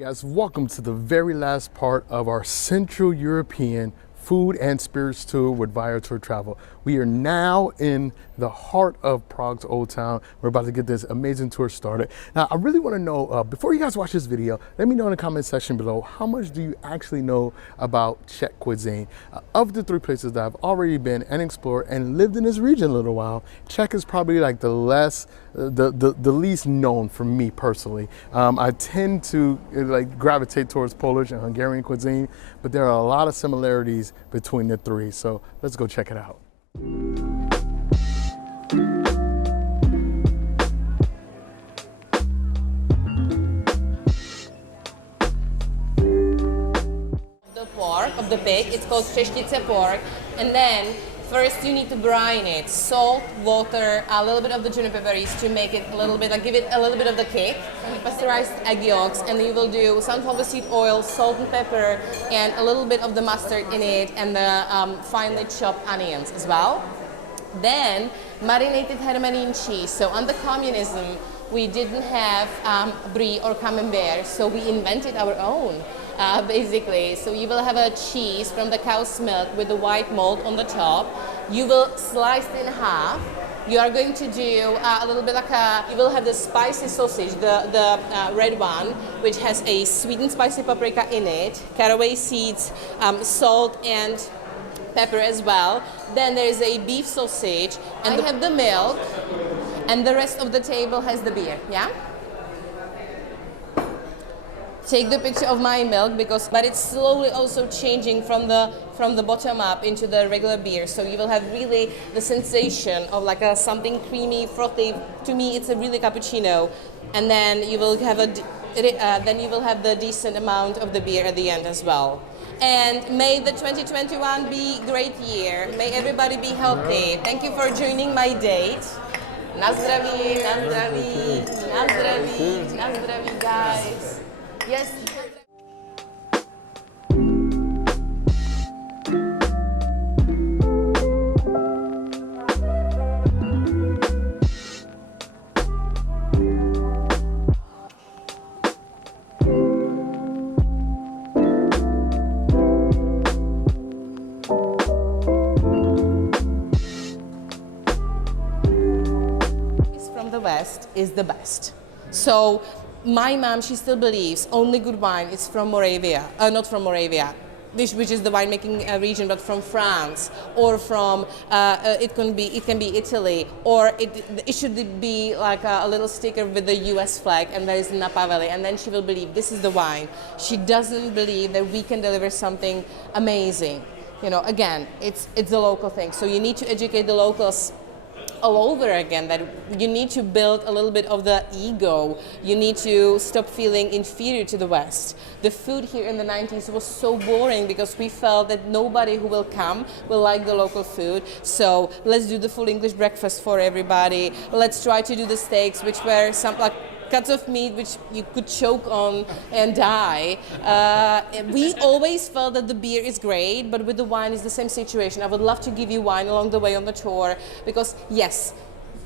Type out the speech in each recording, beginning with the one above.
Guys, welcome to the very last part of our Central European food and spirits tour with Viator Travel. We are now in the heart of Prague's Old Town. We're about to get this amazing tour started. Now, I really want to know, before you guys watch this video, let me know in the comment section below, how much do you actually know about Czech cuisine? Of the three places that I've already been and explored and lived in this region a little while, Czech is probably like the least known for me personally. I tend to gravitate towards Polish and Hungarian cuisine, but there are a lot of similarities between the three. So let's go check it out. The pork of the pig, it's called Třešnice pork, and then first you need to brine it. Salt, water, a little bit of the juniper berries to make it a little bit, give it a little bit of the kick. Pasteurized egg yolks, and you will do sunflower seed oil, salt and pepper, and a little bit of the mustard in it, and the finely chopped onions as well. Then marinated Hermelin cheese. So under communism, we didn't have brie or camembert, so we invented our own. Basically, so you will have a cheese from the cow's milk with the white mold on the top. You will slice it in half. You are going to do a little bit you will have the spicy sausage, the red one, which has a sweet and spicy paprika in it, caraway seeds, salt and pepper as well. Then there is a beef sausage, and I have the milk, and the rest of the table has the beer, yeah? Take the picture of my milk but it's slowly also changing from the bottom up into the regular beer. So you will have really the sensation of like something creamy, frothy. To me, it's a really cappuccino, and then you will have the decent amount of the beer at the end as well. And may the 2021 be a great year. May everybody be healthy. Thank you for joining my date. Na zdraví, na zdraví, na zdraví, na zdraví, guys. Yes. From the West is the best. So my mom, she still believes only good wine is from Moravia, not from Moravia, which is the winemaking region, but from France, or from it can be Italy, or it should be like a little sticker with the U.S. flag, and there is Napa Valley, and then she will believe this is the wine. She doesn't believe that we can deliver something amazing. You know, again, it's the local thing. So you need to educate the locals all over again, that you need to build a little bit of the ego. You need to stop feeling inferior to the West. The food here in the 90s was so boring because we felt that nobody who will come will like the local food. So let's do the full English breakfast for everybody. Let's try to do the steaks, which were some like cuts of meat which you could choke on and die. We always felt that the beer is great, but with the wine is the same situation. I would love to give you wine along the way on the tour, because yes,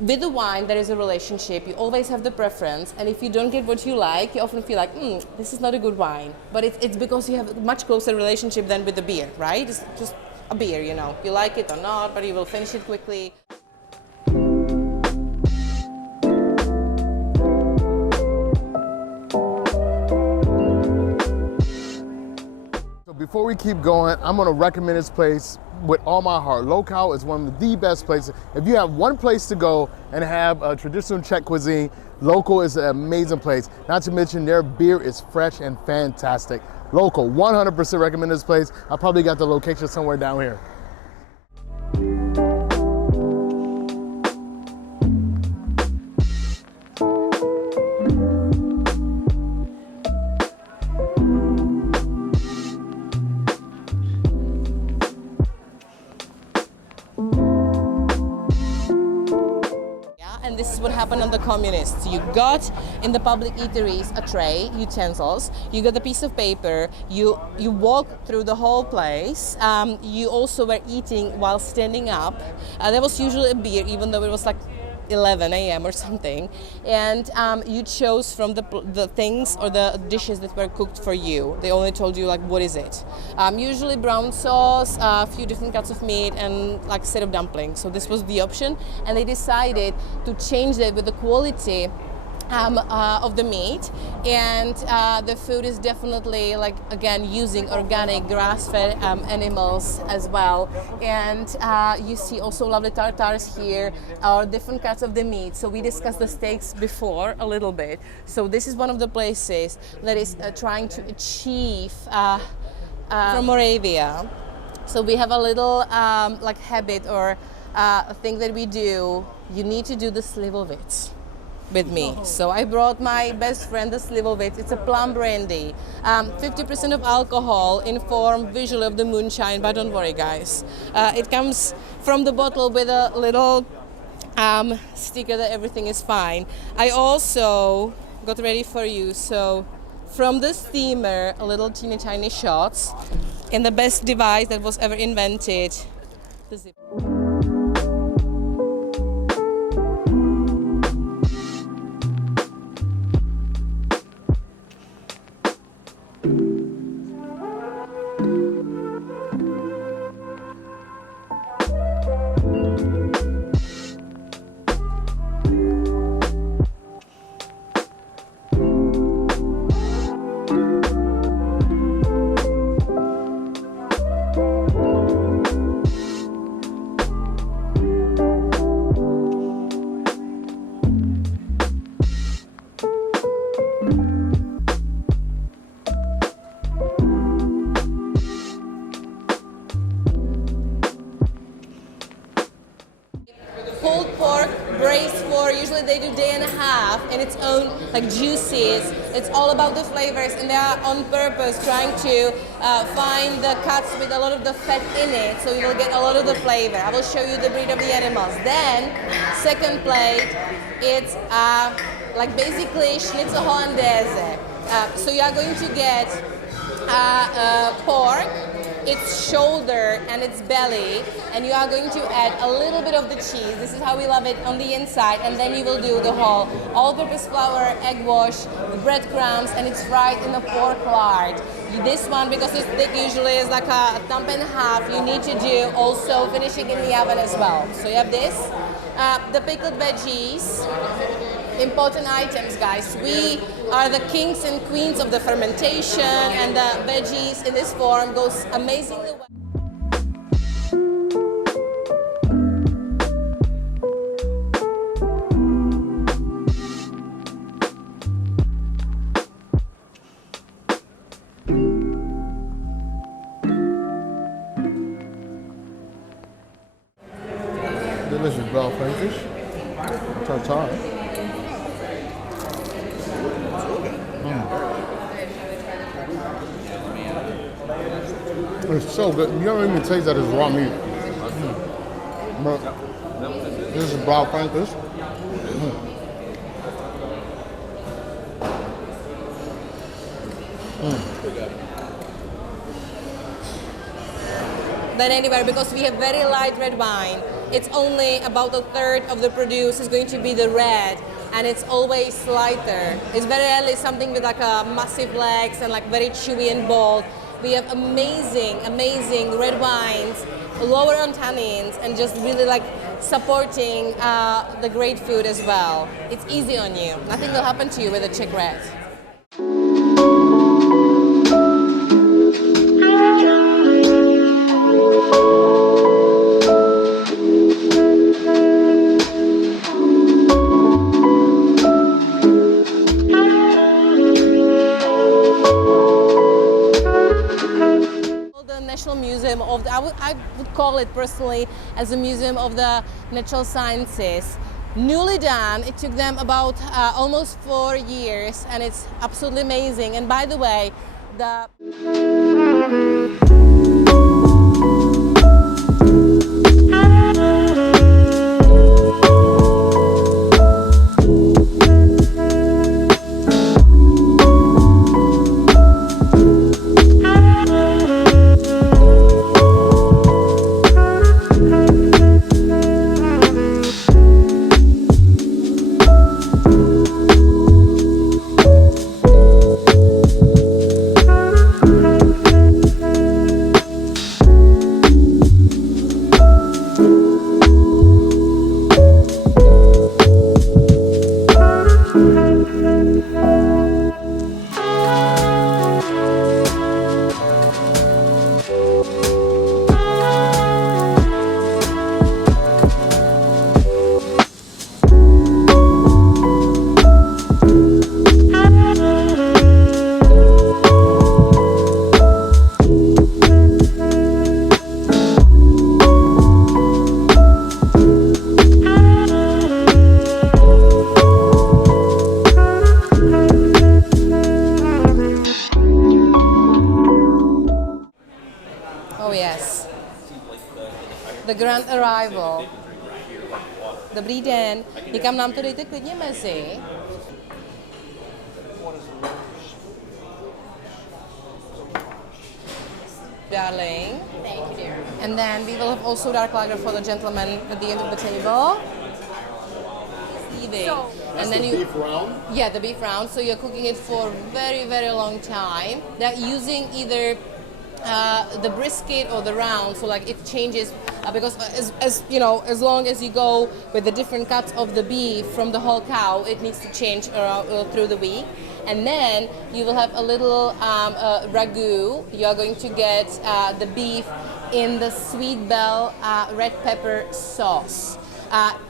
with the wine there is a relationship. You always have the preference, and if you don't get what you like, you often feel like, this is not a good wine. But it's because you have a much closer relationship than with the beer, right? It's just a beer, you know. You like it or not, but you will finish it quickly. Before we keep going, I'm gonna recommend this place with all my heart. Lokal is one of the best places. If you have one place to go and have a traditional Czech cuisine, Lokal is an amazing place. Not to mention their beer is fresh and fantastic. Lokal, 100% recommend this place. I probably got the location somewhere down here. And this is what happened on the communists. You got in the public eateries a tray, utensils, you got a piece of paper, you walk through the whole place, you also were eating while standing up. There was usually a beer, even though it was like 11 a.m. or something, and you chose from the things or the dishes that were cooked for you. They only told you like what is it. Usually brown sauce, a few different cuts of meat, and like a set of dumplings. So this was the option, and they decided to change it with the quality of the meat, and the food is definitely like again using organic grass-fed animals as well, and you see also lovely tartars here or different cuts of the meat. So we discussed the steaks before a little bit, so this is one of the places that is trying to achieve from Moravia. So we have a little like habit or a thing that we do. You need to do the slivovitz with me. So I brought my best friend the slivovitz. It's a plum brandy, 50% of alcohol in form visually of the moonshine, but don't worry guys. It comes from the bottle with a little sticker that everything is fine. I also got ready for you, so from the steamer, a little teeny tiny shots, and the best device that was ever invented, the zip. Pulled pork braised for usually they do day and a half in its own like juices. It's all about the flavors, and they are on purpose trying to find the cuts with a lot of the fat in it, so you will get a lot of the flavor. I will show you the breed of the animals. Then second plate, it's like basically schnitzel hollandaise. So you are going to get pork, its shoulder and its belly, and you are going to add a little bit of the cheese. This is how we love it on the inside, and then you will do the whole all-purpose flour, egg wash, the breadcrumbs, and it's fried in the pork lard. This one, because it's thick, usually is like a thumb and a half. You need to do also finishing in the oven as well. So you have this, the pickled veggies. Important items, guys. We are the kings and queens of the fermentation, and the veggies in this form goes amazingly well. Delicious brown frankish, tartar. It's so good. You don't even taste that it's raw meat. But this is brown frankish. Than anywhere, because we have very light red wine. It's only about a third of the produce is going to be the red, and it's always lighter. It's very rarely something with like a massive legs and like very chewy and bold. We have amazing, amazing red wines, lower on tannins, and just really like supporting the great food as well. It's easy on you. Nothing will happen to you with a Czech red. Museum of the, I would call it personally as a museum of the natural sciences. Newly done, it took them about almost 4 years, and it's absolutely amazing. And by the way, the The grand arrival. Dobrý den. Někam nám to dejte klidně mezi. Darling. Thank you, dear. And then we will have also dark lager for the gentleman at the end of the table. Leaving. And then you beef round? Yeah, the beef round. So you're cooking it for a very, very long time. They're using either the brisket or the round, so like it changes because as you know, as long as you go with the different cuts of the beef from the whole cow, it needs to change through the week. And then you will have a little ragu. You are going to get the beef in the sweet bell red pepper sauce.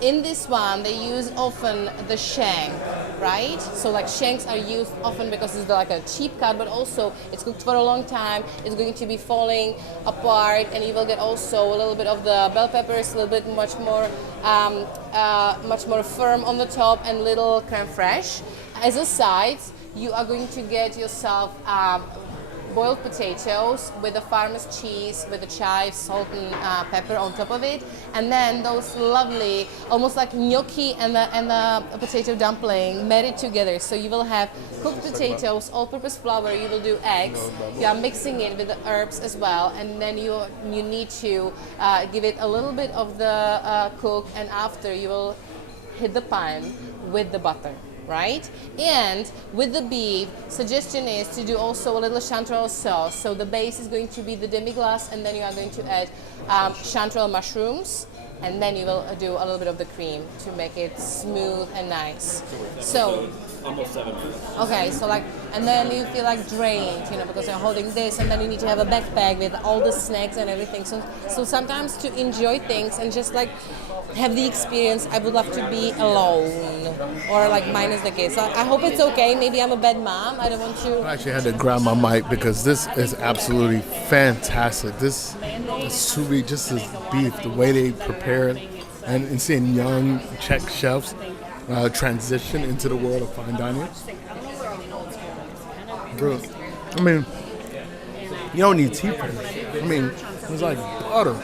In this one, they use often the shank, right? So like shanks are used often because it's like a cheap cut, but also it's cooked for a long time. It's going to be falling apart, and you will get also a little bit of the bell peppers, a little bit much more firm on the top, and little creme fraiche. As a side, you are going to get yourself boiled potatoes with the farmer's cheese, with the chives, salt and pepper on top of it, and then those lovely, almost like gnocchi and the potato dumpling married together. So you will have cooked potatoes, all-purpose flour. You will do eggs. You are mixing it with the herbs as well, and then you need to give it a little bit of the cook, and after you will hit the pan with the butter. Right? And with the beef, suggestion is to do also a little chanterelle sauce. So the base is going to be the demi-glace, and then you are going to add chanterelle mushrooms, and then you will do a little bit of the cream to make it smooth and nice. So almost 7 minutes. okay, so like, and then you feel like drained, you know, because you're holding this, and then you need to have a backpack with all the snacks and everything. So sometimes to enjoy things and just like have the experience, I would love to be alone, or like mine is the case. So I hope it's okay. Maybe I'm a bad mom. I don't want to. I actually had to grab my mic because this is absolutely fantastic. This sous vide, just this beef, the way they prepare it, and seeing young Czech chefs transition into the world of fine dining. Bro, I mean, you don't need tea for this. I mean, it's like butter.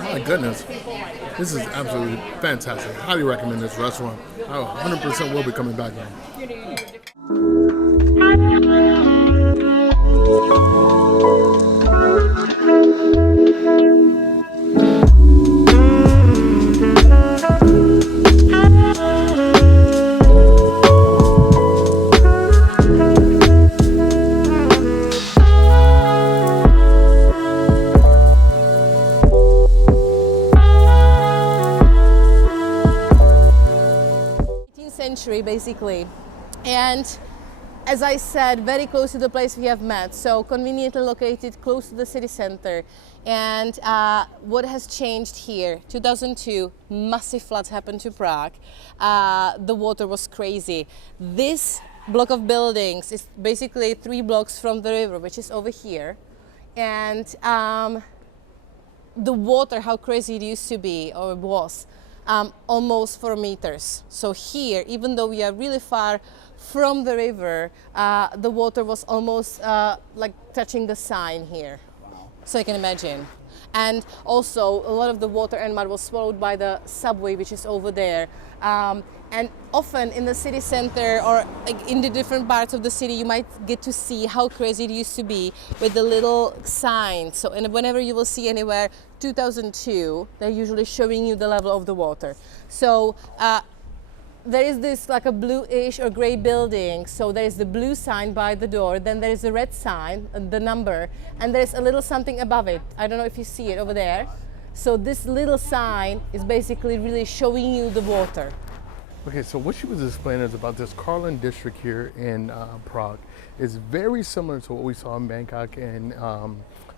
My goodness. This is absolutely fantastic. Highly recommend this restaurant. I 100% will be coming back here. Century basically, and as I said, very close to the place we have met, so conveniently located close to the city center. And what has changed here? 2002, massive floods happened to Prague. The water was crazy. This block of buildings is basically 3 blocks from the river, which is over here, and the water, how crazy it used to be, or it was, almost 4 meters. So here, even though we are really far from the river, the water was almost like touching the sign here. Wow. So you can imagine. And also, a lot of the water and mud was swallowed by the subway, which is over there. And often in the city center or like in the different parts of the city, you might get to see how crazy it used to be with the little signs. So, and whenever you will see anywhere 2002, they're usually showing you the level of the water. So there is this like a bluish or gray building. So there is the blue sign by the door, then there is a red sign, the number, and there's a little something above it. I don't know if you see it over there. So this little sign is basically really showing you the water. Okay, so what she was explaining is about this Karlin district here in Prague. It's very similar to what we saw in Bangkok and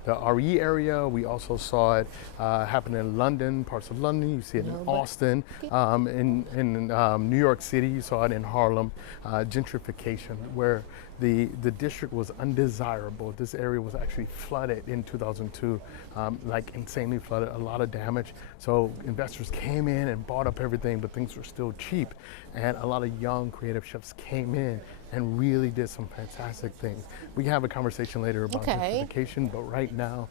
the RE area. We also saw it happen in London, parts of London. You see it in Austin. In New York City, you saw it in Harlem. Gentrification, where the district was undesirable. This area was actually flooded in 2002, like insanely flooded, a lot of damage. So investors came in and bought up everything, but things were still cheap. And a lot of young creative chefs came in and really did some fantastic things. We can have a conversation later about gentrification, but right now,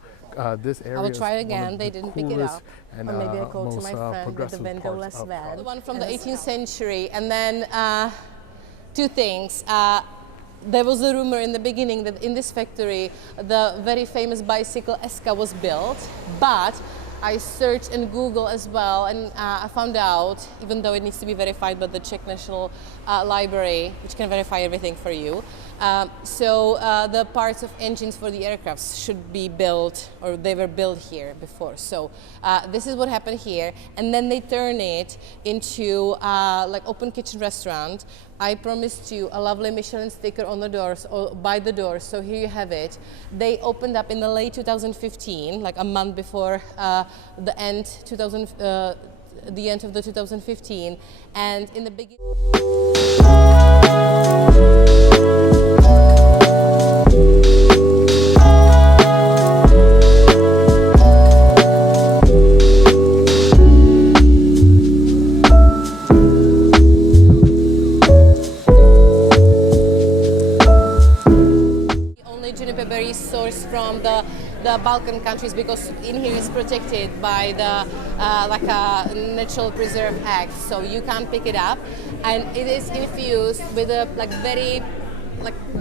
this area I will try is one again. of They the didn't pick it coolest up. and Or maybe I call to most my friend with the progressive window parts less of bad. Prague. The one from the 18th century, and then two things. There was a rumor in the beginning that in this factory the very famous bicycle Eska was built, but I searched in Google as well, and I found out, even though it needs to be verified by the Czech National Library, which can verify everything for you, the parts of engines for the aircrafts should be built, or they were built here before. So this is what happened here, and then they turn it into like open kitchen restaurant. I promised you a lovely Michelin sticker on the doors, or by the doors, so here you have it. They opened up in the late 2015, like a month before the end of the 2015, and in the beginning. Juniper berries sourced from the Balkan countries, because in here is protected by the like a Natural Preserve Act, so you can't pick it up, and it is infused with a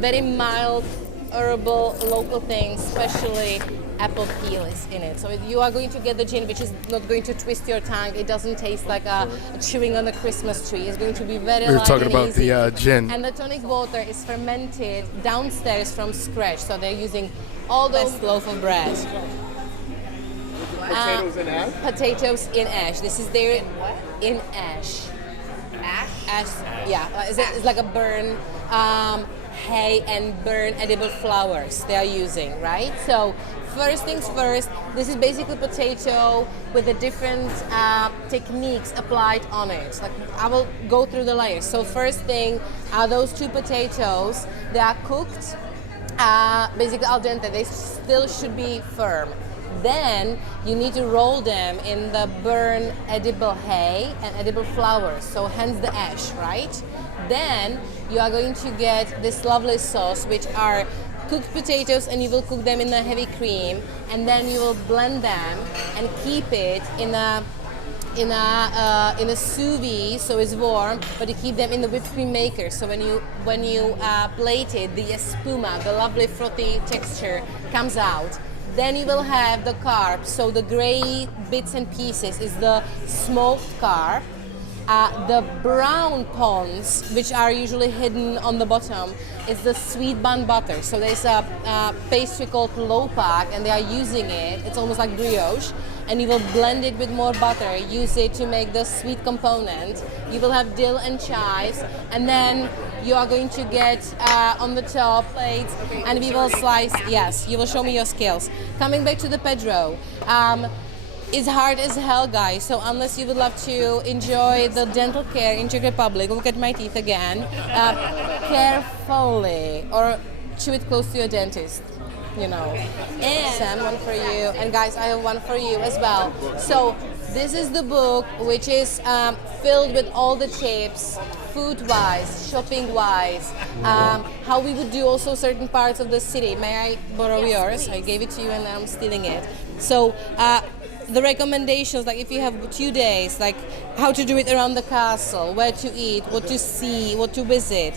very mild herbal local things, especially apple peel is in it. So you are going to get the gin, which is not going to twist your tongue. It doesn't taste like chewing on a Christmas tree. It's going to be very light and easy. We're talking about the gin. And the tonic water is fermented downstairs from scratch. So they're using all the best loaf of bread. Potatoes in ash? Potatoes in ash. This is their in ash. Ash? Yeah. It's like a burn hay and burn edible flowers they are using, right? So first things first, this is basically potato with the different techniques applied on it. Like, I will go through the layers. So first thing are those two potatoes. They are cooked basically al dente. They still should be firm. Then you need to roll them in the burn edible hay and edible flowers, so hence the ash, right? Then you are going to get this lovely sauce, which are cooked potatoes, and you will cook them in a heavy cream, and then you will blend them and keep it in a sous vide, so it's warm, but you keep them in the whipped cream maker. So when you plate it, the espuma, the lovely frothy texture comes out. Then you will have the carp, so the gray bits and pieces is the smoked carp. The brown ponds, which are usually hidden on the bottom, is the sweet bun butter. So there's a pastry called lopak, and they are using it. It's almost like brioche, and you will blend it with more butter, use it to make the sweet component. You will have dill and chives, and then you are going to get on the top plates, and we will slice. Yes, you will show me your skills. Coming back to the Pedro. It's hard as hell, guys, so unless you would love to enjoy the dental care in Czech Republic, look at my teeth again, carefully, or chew it close to your dentist, you know. And Sam, one for you, and guys, I have one for you as well. So this is the book, which is filled with all the tips, food-wise, shopping-wise, how we would do also certain parts of the city. May I borrow yours? I gave it to you and I'm stealing it. So the recommendations, like if you have 2 days, like how to do it around the castle, where to eat, what to see, what to visit.